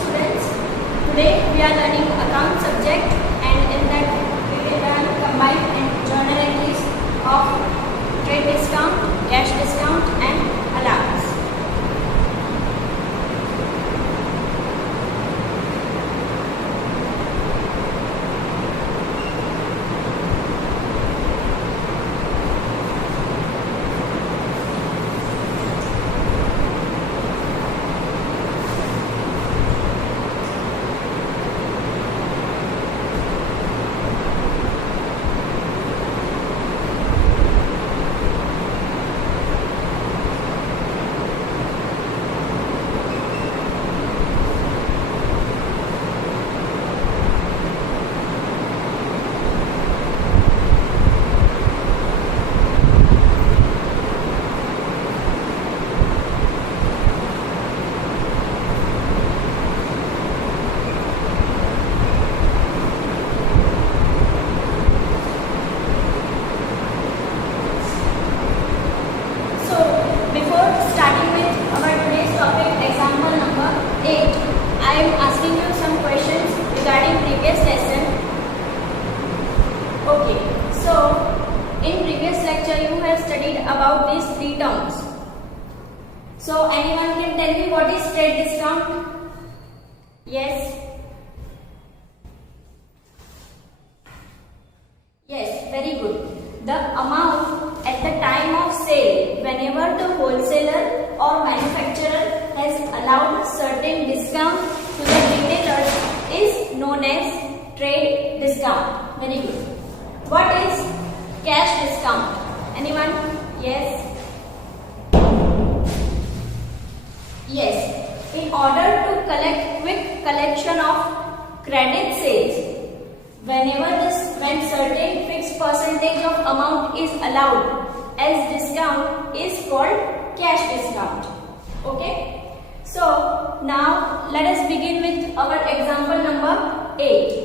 students. Today we are learning account subject, and in that we will learn combined and journal entries of trade discount, cash discount and allowance. I am asking you some questions regarding previous lesson. Okay, so in previous lecture you have studied about these three terms. So anyone can tell me what is trade discount? Yes. Yes, very good. The amount at the time of sale, whenever the wholesaler or manufacturer has allowed certain discount to the retailers, is known as trade discount. Very good. What is cash discount? Anyone? Yes. Yes. In order to collect quick collection of credit sales, when certain fixed percentage of amount is allowed as discount, is called cash discount. Okay. So now let us begin with our example number 8.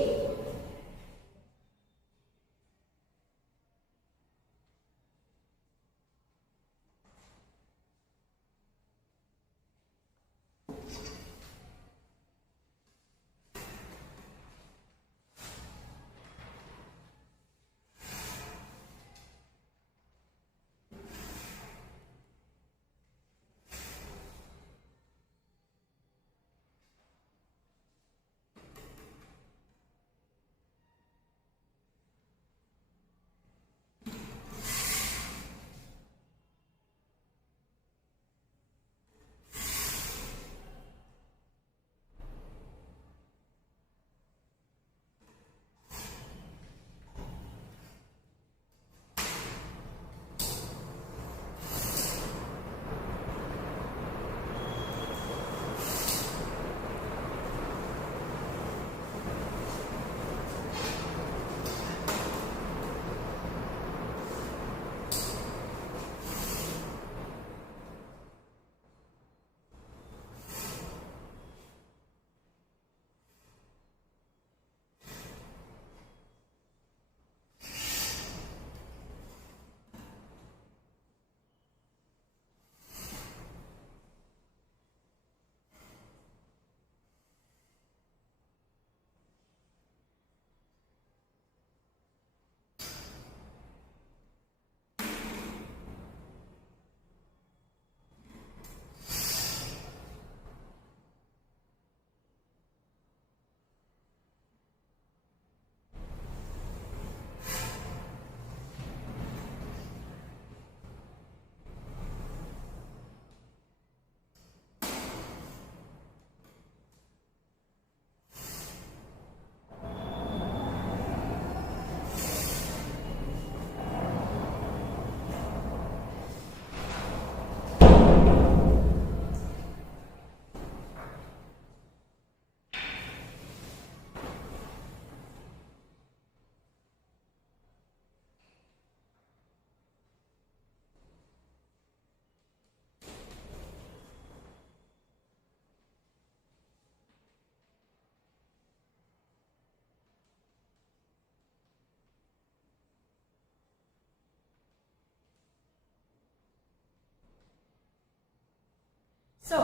So,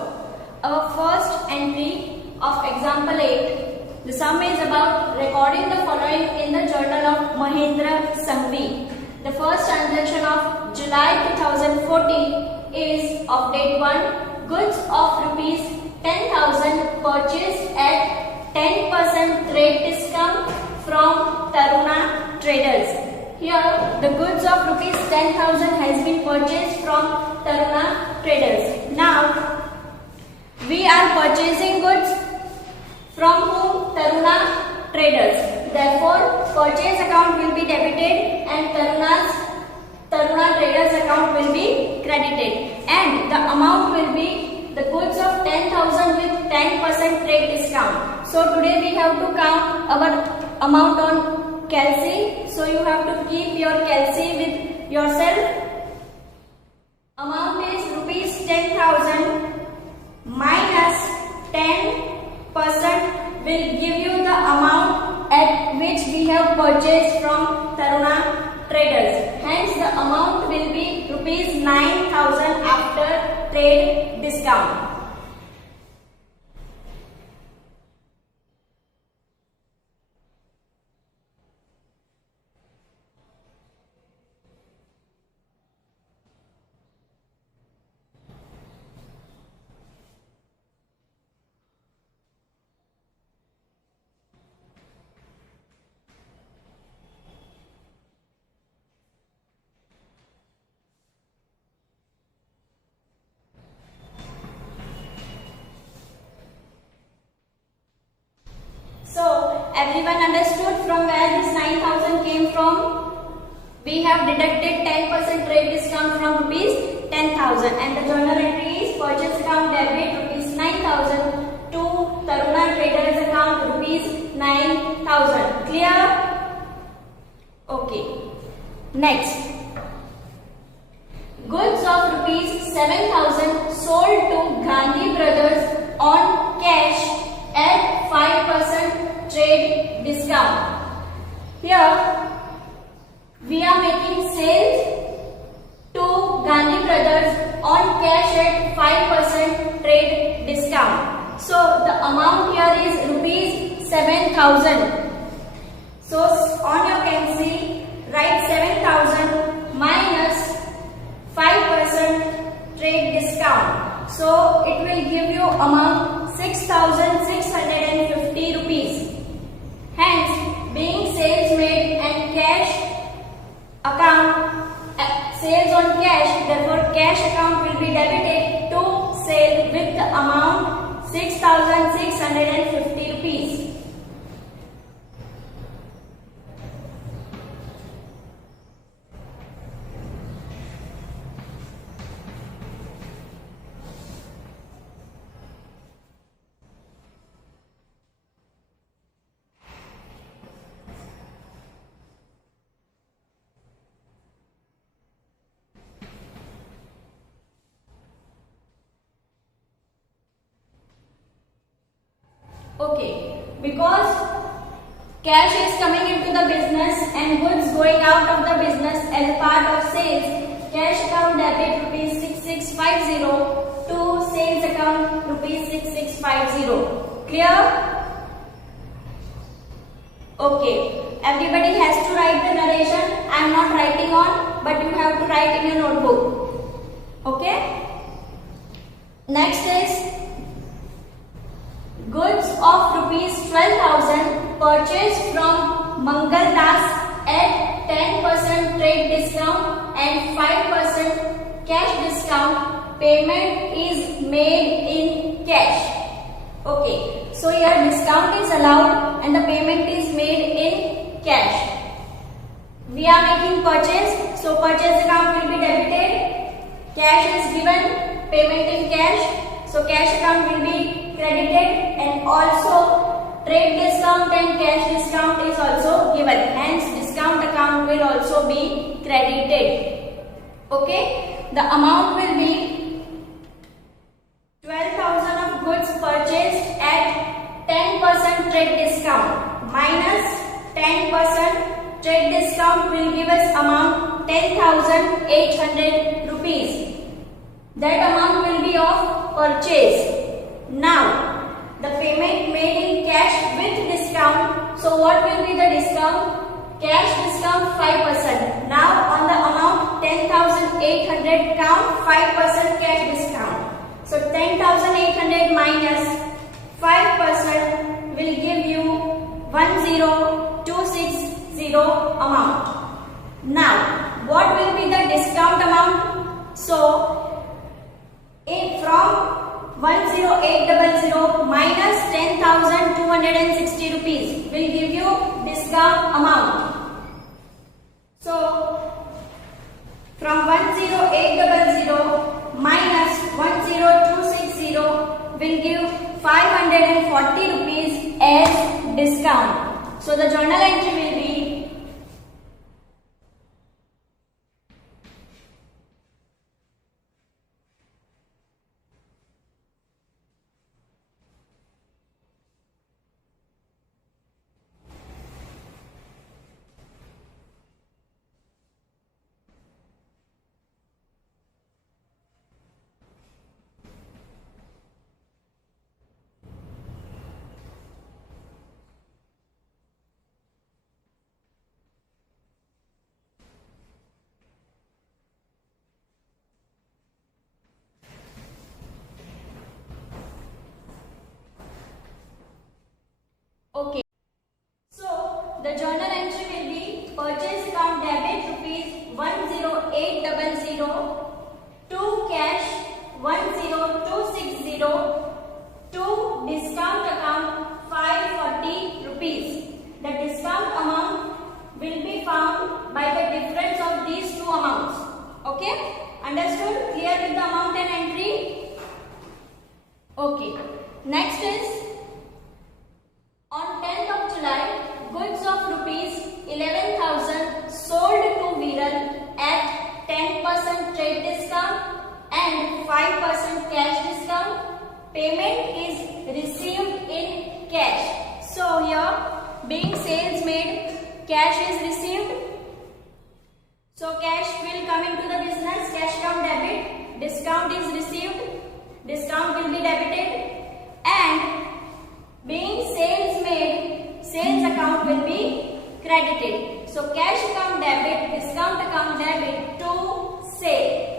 our first entry of example example 8. The sum is about recording the following in the journal of Mahendra Sanghvi. The first transaction of July 2014 is of date 1. Goods of rupees 10,000 purchased at 10% trade discount from Taruna Traders. Here the goods of rupees 10,000 has been purchased from Taruna Traders. Now we are purchasing goods from whom? Taruna Traders. Therefore purchase account will be debited and Taruna Traders account will be credited, and the amount will be the goods of 10,000 with 10% trade discount. So today we have to count our amount on calci. So you have to keep your calci with yourself. Amount is rupees 10,000 minus 10% will give you the amount at which we have purchased from Taruna Traders. Hence the amount will be rupees 9,000 after trade discount. So everyone understood from where this 9,000 came from? We have deducted 10% trade discount from rupees 10,000, and the journal entry is purchase account debit rupees 9,000 to Taruna Traders account rupees 9,000. Clear? Okay. Next. Goods of rupees 7,000 sold to Gandhi Brothers on cash at 5% trade discount. Here we are making sales to Gandhi Brothers on cash at 5% trade discount. So the amount here is rupees 7,000. So on your calci write 7,000 minus 5% trade discount. So it will give you amount 6,650 rupees. Hence, being sales made and cash account, sales on cash, therefore cash account will be debited to sale with the amount 6,650 rupees. Okay, because cash is coming into the business and goods going out of the business as a part of sales, cash account debit rupees 6650 to sales account rupees 6650. Clear? Okay, everybody has to write the narration. I am not writing on, but you have to write in your notebook. Okay? Next is goods of rupees 12,000 purchased from Mangal Das at 10% trade discount and 5% cash discount. Payment is made in cash. Okay, so here discount is allowed and the payment is made in cash. We are making purchase, so purchase account will be debited. Cash is given, payment in cash, so cash account will be credited, and also trade discount and cash discount is also given. Hence discount account will also be credited. Okay, the amount will be 12,000 of goods purchased at 10% trade discount minus 10% trade discount will give us amount 10,800 rupees. That amount will be of purchase. Now the payment made in cash with discount. So what will be the discount? Cash discount 5%. Now on the amount 10,800 count 5% cash discount. So 10,800 minus 5% will give you 10,260 amount. Now what will be the discount amount? So from 10800 minus 10,260 rupees will give you discount amount. So from 10800 minus 10,260 will give 540 rupees as discount. So the journal entry will be okay. So the journal entry will be purchase account debit rupees 10800 to cash 10260 to discount account 540 rupees. The discount amount will be found by the difference of these two amounts. Okay, understood? Clear with the amount and entry? Okay, next is on 10th of July, goods of rupees 11,000 sold to Viral at 10% trade discount and 5% cash discount. Payment is received in cash. So here, being sales made, cash is received. So cash will come into the business, cash count debit, discount is received, discount will be debited, and being sales made, sales account will be credited. So cash account debit, discount account debit to sale.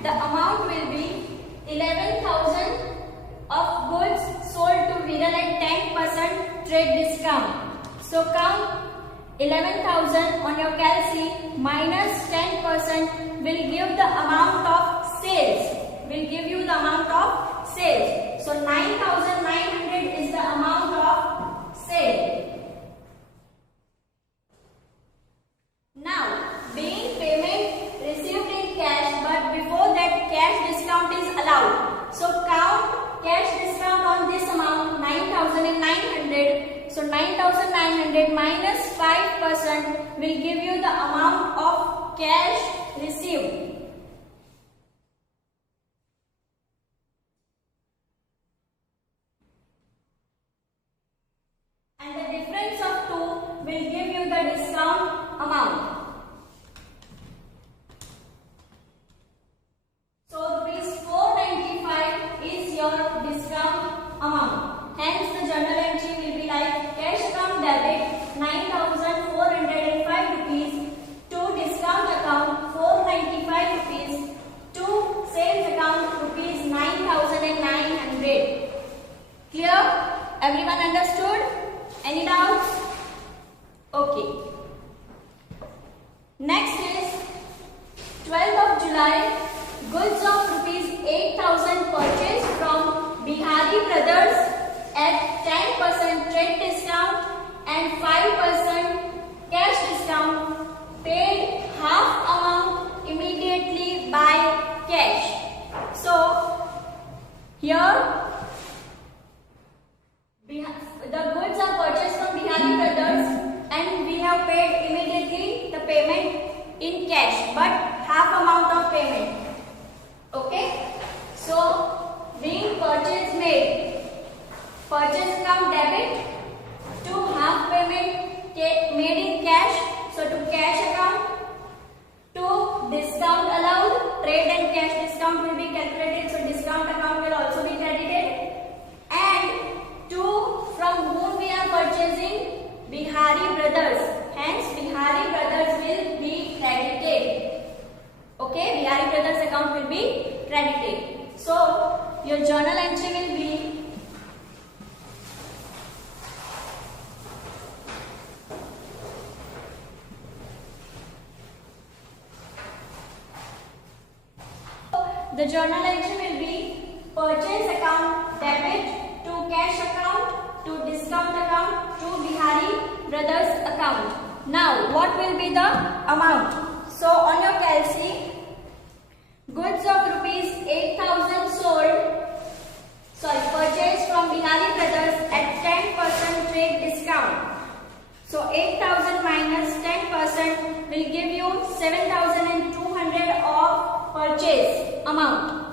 The amount will be 11,000 of goods sold to Viral at 10% trade discount. So count 11,000 on your calci minus 10% will give the amount of sales. Will give you the amount of sales. So 9,900 is the amount of sale. Now, being payment received in cash, but before that cash discount is allowed. So count cash discount on this amount 9,900. So 9,900 minus 5% will give you the amount of cash received. And the difference of two will give you the discount amount. So rupees 495 is your discount amount. Hence the journal entry will be like cash account debit 9,405 rupees to discount account 495 Okay. Next is 12th of July. Goods of rupees 8,000 purchased from Bihari Brothers at 10% trade discount and 5% cash discount. Paid half amount immediately by cash. So here the goods are purchased from Bihari Brothers and we have paid immediately the payment in cash, but half amount of payment. Okay, so being purchase made, purchase account debit to half payment made in cash, so to cash account. To discount allowed, trade and cash discount will be calculated, so discount account will also be credited. And to from whom we are purchasing, Bihari Brothers, hence Bihari Brothers will be credited. Okay, Bihari Brothers account will be credited. So your journal entry will be purchase account debit to cash account to discount account to Bihari Brothers account. Now what will be the amount? So on your calci, goods of rupees 8,000 purchased from Bihari Brothers at 10% trade discount. So 8,000 minus 10% will give you 7,200 of purchase amount.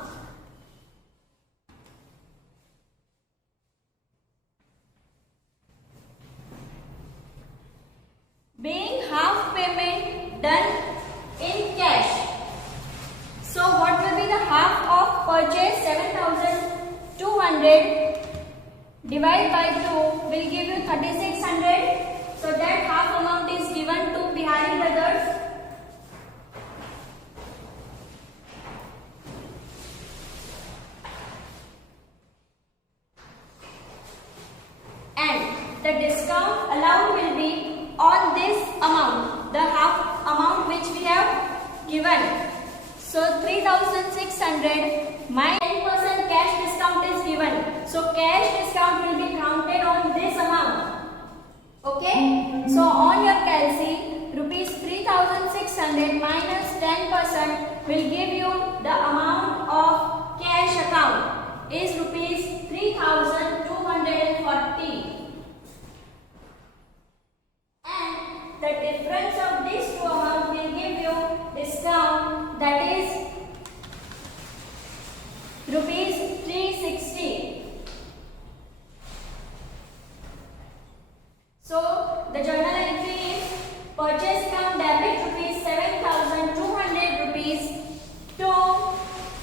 Being half payment done in cash. So what will be the half of purchase? 7,200 divided by 2 will give you 3,600. So that half amount is given to Bihari Brothers. And the discount allowed will be on this amount, the half amount which we have given. So 3,600 minus 10% cash discount is given. So cash discount will be counted on this amount. Okay. So on your calci, rupees 3,600 minus 10% will give you the amount of cash account is rupees 3,240. The difference of these two amounts will give you discount, that is rupees 360. So the journal entry is purchase account debit rupees 7,200 rupees to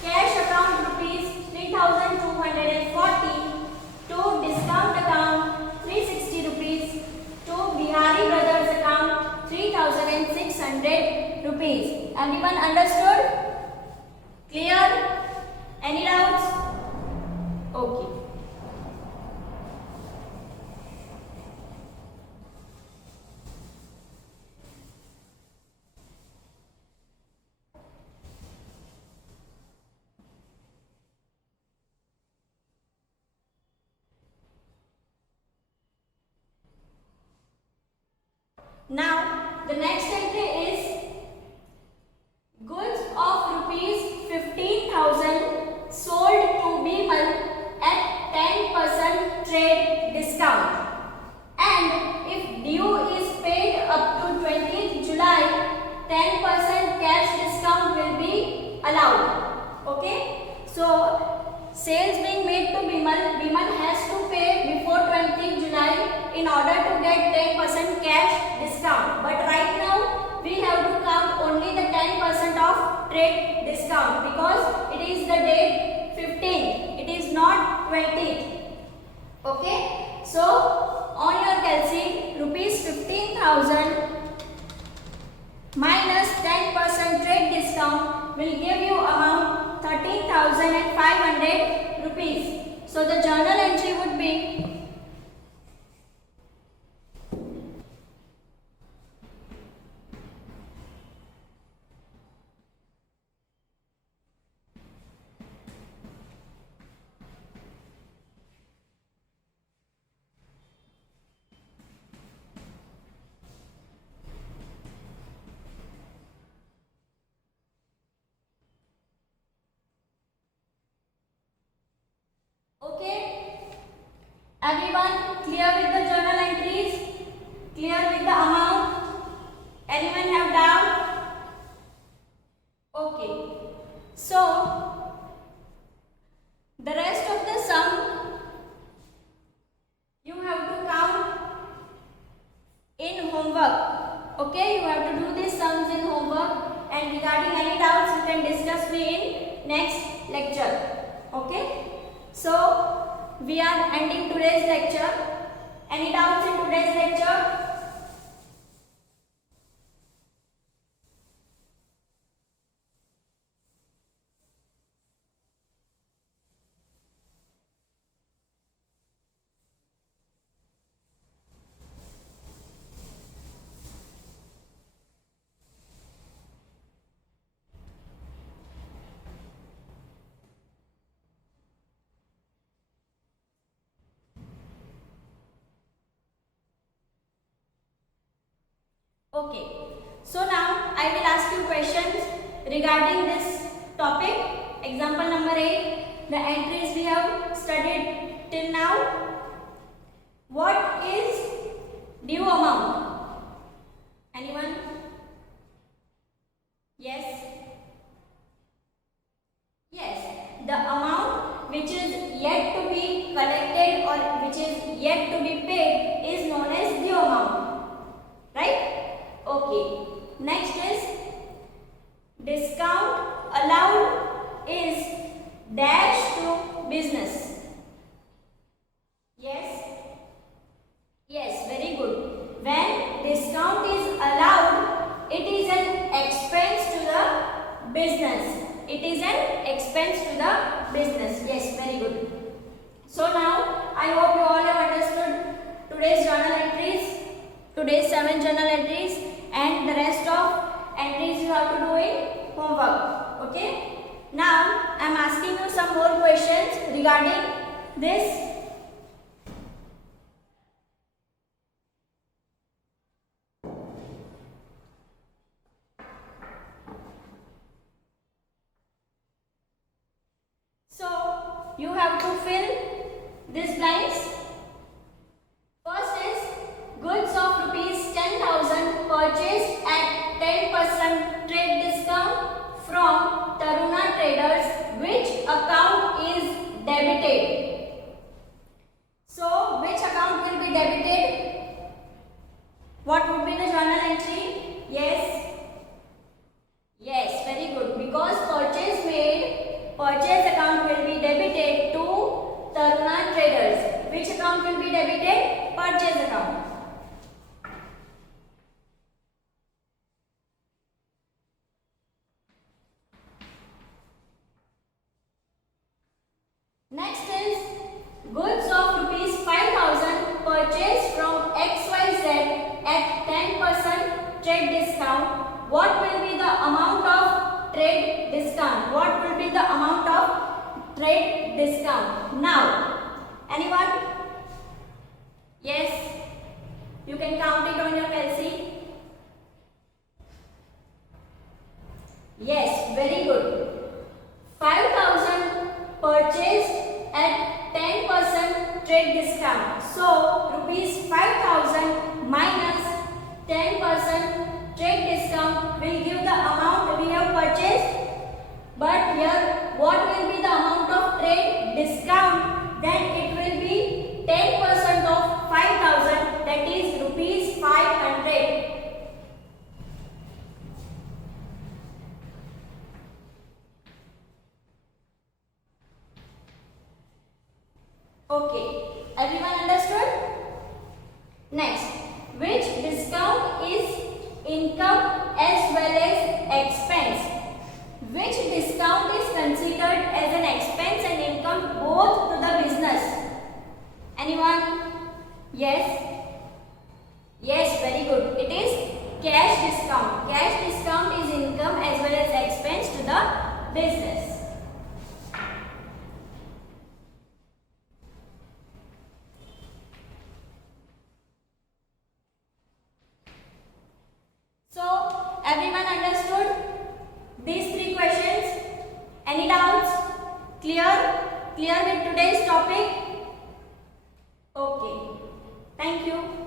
cash account rupees 3,240 to discount account 360 rupees to Bihari Brothers account 3,600 rupees. Everyone understood? Clear? Any doubts? Okay. Now the next entry is goods of rupees 15,000 sold to Bimal at 10% trade discount, and if due is paid up to 20th July, 10% cash discount will be allowed. Okay, so sales being made to Bimal has to pay before 20th July in order to get 10% cash discount. But right now we have to count only the 10% of trade discount because it is the date 15th. It is not 20th. Okay. So on your calci, rupees 15,000 minus 10% trade discount will give you amount 13,500 rupees. So the journal entry would be Everyone clear with the journal entries? Clear with the amount? Anyone have doubt? Okay. So the rest of the sum you have to count in homework. Okay, you have to do these sums in homework, and regarding any doubts you can discuss me in next lecture. Okay, so we are ending today's lecture. Any doubts in today's lecture? Okay, so now I will ask you questions regarding this topic. Example number 8, the entries we have studied till now. What is due amount? Anyone? Yes? Yes, the amount which is yet to be collected or which is yet to be paid is known as due amount. Right? Okay, next is discount allowed is dash to business. Yes? Yes, very good. When discount is allowed, it is an expense to the business. It is an expense to the business. Yes, very good. So now, I hope you all have understood today's journal entries, today's 7 journal entries, and the rest of entries you have to do in homework. Okay? Now I am asking you some more questions regarding this. So you have to fill these blanks. First is goods of rupees 10,000 purchased at 10% trade discount from Taruna Traders. Which account is debited? So which account will be debited? What would be the journal entry? Yes. Yes, very good. Because purchase made, purchase account will be debited to Taruna Traders. Which account will be debited? Purchase account. Next is goods of rupees 5,000 purchased from XYZ at 10% trade discount. What will be the amount of trade discount? What will be the amount of trade discount? Now, anyone? Yes, you can count it on your calci. Yes, very good. 5,000 purchased at 10% trade discount. So, rupees 5,000 minus 10% trade discount will give the amount we have purchased. But here, what will be the amount of trade discount? Then it will be 10% of 5,000, that is rupees 500. Okay, everyone understood? Next, which discount is income as well as expense? Which discount is considered as an expense and income both to the business? Anyone? Yes? Yes, very good. It is cash discount. Cash discount is income as well as expense to the business. Everyone understood these 3 questions? Any doubts? Clear? Clear with today's topic? Okay. you.